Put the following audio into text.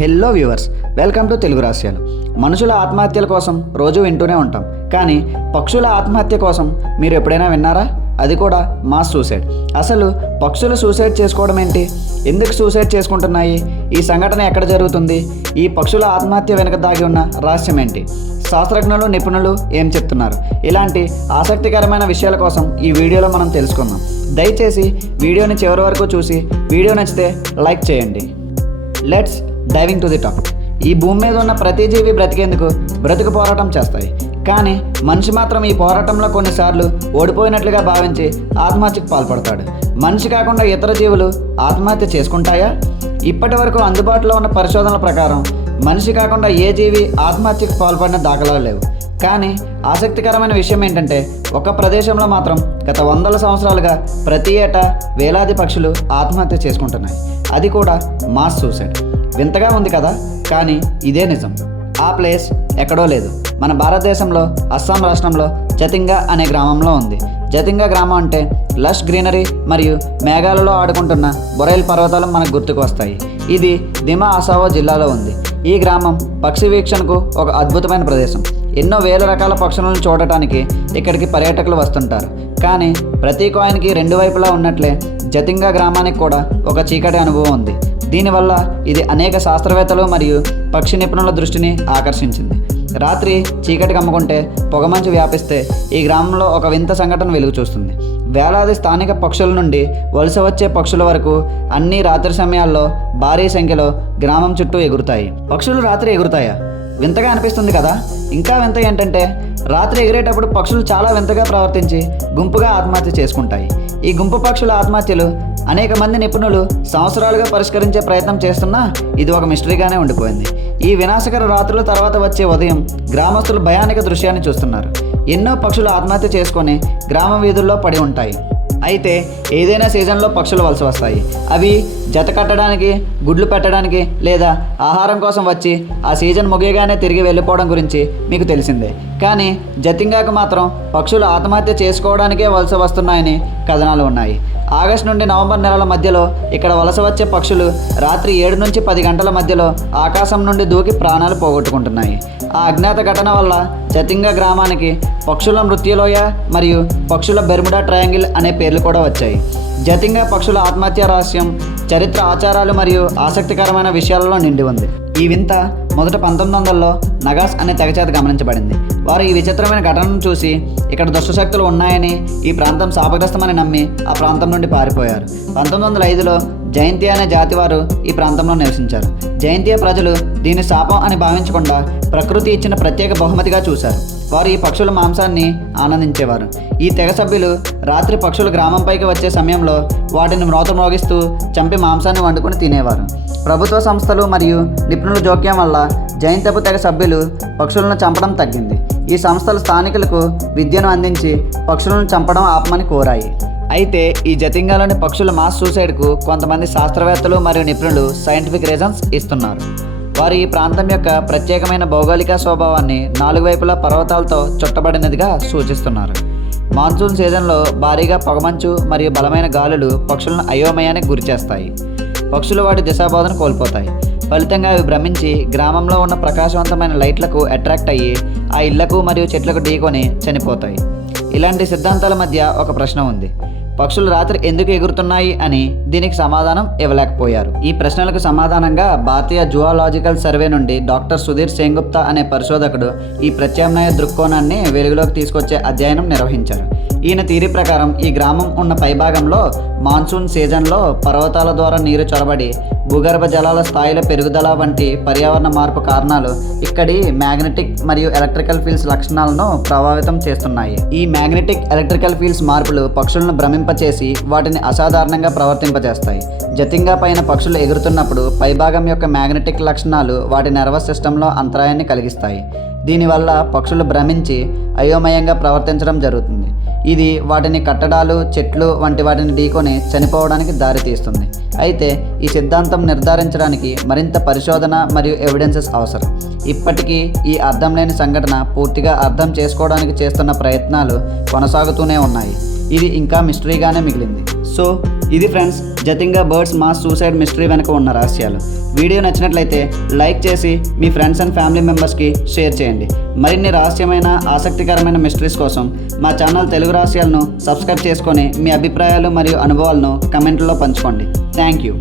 Hello viewers welcome to Telugu రాష్ట్రాలు మనుషుల ఆత్మహత్యల కోసం రోజు వింటూనే ఉంటాం. కానీ పక్షుల ఆత్మహత్య కోసం మీరు ఎప్పుడైనా విన్నారా? అది కూడా మాస్ సూసైడ్ అసలు పక్షులు సూసైడ్ చేసుకోవడం ఏంటి? ఎందుకు సూసైడ్ చేసుకుంటున్నాయి? ఈ సంఘటన ఎక్కడ జరుగుతుంది? ఈ పక్షుల ఆత్మహత్య వెనుక దాగి ఉన్న రహస్యం ఏంటి? శాస్త్రజ్ఞులు నిపుణులు ఏం చెప్తున్నారు? ఇలాంటి ఆసక్తికరమైన విషయాల కోసం ఈ వీడియోలో మనం తెలుసుకుందాం. దయచేసి వీడియోని చివరి వరకు చూసి వీడియో నచ్చితే లైక్ చేయండి. Let's diving to the top. ఈ భూమి మీద ఉన్న ప్రతి జీవి బ్రతికేందుకు బ్రతుకు పోరాటం చేస్తాయి. కానీ మనిషి మాత్రం ఈ పోరాటంలో కొన్నిసార్లు ఓడిపోయినట్లుగా భావించి ఆత్మహత్యకు పాల్పడతాడు. మనిషి కాకుండా ఇతర జీవులు ఆత్మహత్య చేసుకుంటాయా? ఇప్పటి వరకు అందుబాటులో ఉన్న పరిశోధనల ప్రకారం మనిషి కాకుండా ఏ జీవి ఆత్మహత్యకు పాల్పడిన దాఖలాలు లేవు. కానీ ఆసక్తికరమైన విషయం ఏంటంటే ఒక ప్రదేశంలో మాత్రం గత వందల సంవత్సరాలుగా ప్రతి ఏటా వేలాది పక్షులు ఆత్మహత్య చేసుకుంటున్నాయి. అది కూడా మాస్ సూసైడ్. వింతగా ఉంది కదా? కానీ ఇదే నిజం. ఆ ప్లేస్ ఎక్కడో లేదు. మన భారతదేశంలో అస్సాం రాష్ట్రంలో జతింగా అనే గ్రామంలో ఉంది. జతింగా గ్రామం అంటే లష్ గ్రీనరీ మరియు మేఘాలలో ఆడుకుంటున్న బొరైల్ పర్వతాలు మనకు గుర్తుకు వస్తాయి. ఇది దిమా అసావో జిల్లాలో ఉంది. ఈ గ్రామం పక్షి వీక్షణకు ఒక అద్భుతమైన ప్రదేశం. ఎన్నో వేల రకాల పక్షులను చూడటానికి ఇక్కడికి పర్యాటకులు వస్తుంటారు. కానీ ప్రతి కాయిన్కి రెండు వైపులా ఉన్నట్లే జతింగా గ్రామానికి కూడా ఒక చీకటి అనుభవం ఉంది. దీనివల్ల ఇది అనేక శాస్త్రవేత్తలు మరియు పక్షి నిపుణుల దృష్టిని ఆకర్షించింది. రాత్రి చీకటి కమ్ముకుంటే పొగమంచు వ్యాపిస్తే ఈ గ్రామంలో ఒక వింత సంఘటన వెలుగు చూస్తుంది. వేలాది స్థానిక పక్షుల నుండి వలస వచ్చే పక్షుల వరకు అన్ని రాత్రి సమయాల్లో భారీ సంఖ్యలో గ్రామం చుట్టూ ఎగురుతాయి. పక్షులు రాత్రి ఎగురుతాయా? వింతగా అనిపిస్తుంది కదా? ఇంకా వింత ఏంటంటే రాత్రి ఎగిరేటప్పుడు పక్షులు చాలా వింతగా ప్రవర్తించి గుంపుగా ఆత్మహత్య చేసుకుంటాయి. ఈ గుంపు పక్షుల ఆత్మహత్యలు అనేక మంది నిపుణులు సంవత్సరాలుగా పరిష్కరించే ప్రయత్నం చేస్తున్నా ఇది ఒక మిస్టరీగానే ఉండిపోయింది. ఈ వినాశకర రాత్రుల తర్వాత వచ్చే ఉదయం గ్రామస్తులు భయానక దృశ్యాన్ని చూస్తున్నారు. ఎన్నో పక్షులు ఆత్మహత్య చేసుకొని గ్రామ వీధుల్లో పడి ఉంటాయి. అయితే ఏదైనా సీజన్లో పక్షులు వలస వస్తాయి. అవి జత కట్టడానికి గుడ్లు పెట్టడానికి లేదా ఆహారం కోసం వచ్చి ఆ సీజన్ ముగియగానే తిరిగి వెళ్ళిపోవడం గురించి మీకు తెలిసిందే. కానీ జతింగాకు మాత్రం పక్షులు ఆత్మహత్య చేసుకోవడానికే వలస వస్తున్నాయని కథనాలు ఉన్నాయి. ఆగస్టు నుండి నవంబర్ నెలల మధ్యలో ఇక్కడ వలస వచ్చే పక్షులు రాత్రి ఏడు నుంచి పది గంటల మధ్యలో ఆకాశం నుండి దూకి ప్రాణాలు పోగొట్టుకుంటున్నాయి. ఆ అజ్ఞాత ఘటన వల్ల చతింగ గ్రామానికి పక్షుల మృత్యులోయ మరియు పక్షుల బెర్ముడా ట్రయాంగిల్ అనే పేర్లు కూడా వచ్చాయి. జతింగ పక్షుల ఆత్మహత్య రహస్యం చరిత్ర ఆచారాలు మరియు ఆసక్తికరమైన విషయాలలో నిండి ఉంది. ఈ వింత మొదట పంతొమ్మిది వందలలో నగాస్ అనే తెగచేత గమనించబడింది. వారు ఈ విచిత్రమైన ఘటనను చూసి ఇక్కడ దుష్టశక్తులు ఉన్నాయని ఈ ప్రాంతం శాపగ్రస్తమని నమ్మి ఆ ప్రాంతం నుండి పారిపోయారు. పంతొమ్మిది వందల ఐదులో జయంతి అనే జాతి వారు ఈ ప్రాంతంలో నివసించారు. జయంతి ప్రజలు దీన్ని శాపం అని భావించకుండా ప్రకృతి ఇచ్చిన ప్రత్యేక బహుమతిగా చూశారు. వారు ఈ పక్షుల మాంసాన్ని ఆనందించేవారు. ఈ తెగ సభ్యులు రాత్రి పక్షులు గ్రామంపైకి వచ్చే సమయంలో వాటిని మ్రోత మ్రోగిస్తూ చంపి మాంసాన్ని వండుకొని తినేవారు. ప్రభుత్వ సంస్థలు మరియు నిపుణుల జోక్యం వల్ల జైంతపు తెగ సభ్యులు పక్షులను చంపడం తగ్గింది. ఈ సంస్థలు స్థానికులకు విద్యను అందించి పక్షులను చంపడం ఆపమని కోరాయి. అయితే ఈ జతింగాలోని పక్షుల మాస్ సూసైడ్కు కొంతమంది శాస్త్రవేత్తలు మరియు నిపుణులు సైంటిఫిక్ రీజన్స్ ఇస్తున్నారు. వారు ఈ ప్రాంతం యొక్క ప్రత్యేకమైన భౌగోళిక స్వభావాన్ని నాలుగు వైపులా పర్వతాలతో చుట్టబడినదిగా సూచిస్తున్నారు. మాన్సూన్ సీజన్లో భారీగా పొగమంచు మరియు బలమైన గాలులు పక్షులను అయోమయానికి గురిచేస్తాయి. పక్షులు వాటి దిశాబోధన కోల్పోతాయి. ఫలితంగా అవి భ్రమించి గ్రామంలో ఉన్న ప్రకాశవంతమైన లైట్లకు అట్రాక్ట్ అయ్యి ఆ ఇళ్ళకు మరియు చెట్లకు ఢీకొని చనిపోతాయి. ఇలాంటి సిద్ధాంతాల మధ్య ఒక ప్రశ్న ఉంది. పక్షులు రాత్రి ఎందుకు ఎగురుతున్నాయి అని దీనికి సమాధానం ఇవ్వలేకపోయారు. ఈ ప్రశ్నలకు సమాధానంగా భారతీయ జువాలాజికల్ సర్వే నుండి డాక్టర్ సుధీర్ సేంగుప్తా అనే పరిశోధకుడు ఈ ప్రత్యామ్నాయ దృక్కోణాన్ని వెలుగులోకి తీసుకొచ్చే అధ్యయనం నిర్వహించారు. ఈయన తీరి ప్రకారం ఈ గ్రామం ఉన్న పైభాగంలో మాన్సూన్ సీజన్లో పర్వతాల ద్వారా నీరు చొరబడి భూగర్భ జలాల స్థాయిల పెరుగుదల వంటి పర్యావరణ మార్పు కారణాలు ఇక్కడి మ్యాగ్నెటిక్ మరియు ఎలక్ట్రికల్ ఫీల్డ్స్ లక్షణాలను ప్రభావితం చేస్తున్నాయి. ఈ మ్యాగ్నెటిక్ ఎలక్ట్రికల్ ఫీల్డ్స్ మార్పులు పక్షులను భ్రమింపచేసి వాటిని అసాధారణంగా ప్రవర్తింపజేస్తాయి. జతింగా పైన పక్షులు ఎగురుతున్నప్పుడు పైభాగం యొక్క మ్యాగ్నెటిక్ లక్షణాలు వాటి నర్వస్ సిస్టంలో అంతరాయాన్ని కలిగిస్తాయి. దీనివల్ల పక్షులు భ్రమించి అయోమయంగా ప్రవర్తించడం జరుగుతుంది. ఇది వాటిని కట్టడాలు చెట్లు వంటి వాటిని ఢీకొని చనిపోవడానికి దారితీస్తుంది. అయితే ఈ సిద్ధాంతం నిర్ధారించడానికి మరింత పరిశోధన మరియు ఎవిడెన్సెస్ అవసరం. ఇప్పటికీ ఈ అర్థం లేని సంఘటన పూర్తిగా అర్థం చేసుకోవడానికి చేస్తున్న ప్రయత్నాలు కొనసాగుతూనే ఉన్నాయి. ఇది ఇంకా మిస్టరీగానే మిగిలింది. సో ఇది friends Jatinga birds mass suicide mystery వెనుక ఉన్న రహస్యాలు. వీడియో నచ్చినట్లయితే లైక్ చేసి మీ ఫ్రెండ్స్ అండ్ ఫ్యామిలీ మెంబర్స్కి షేర్ చేయండి. మరిన్ని రహస్యమైన ఆసక్తికరమైన మిస్టరీస్ కోసం మా ఛానల్ తెలుగు రహస్యాలను సబ్స్క్రైబ్ చేసుకొని మీ అభిప్రాయాలు మరియు అనుభవాలను కమెంట్లో పంచుకోండి. Thank you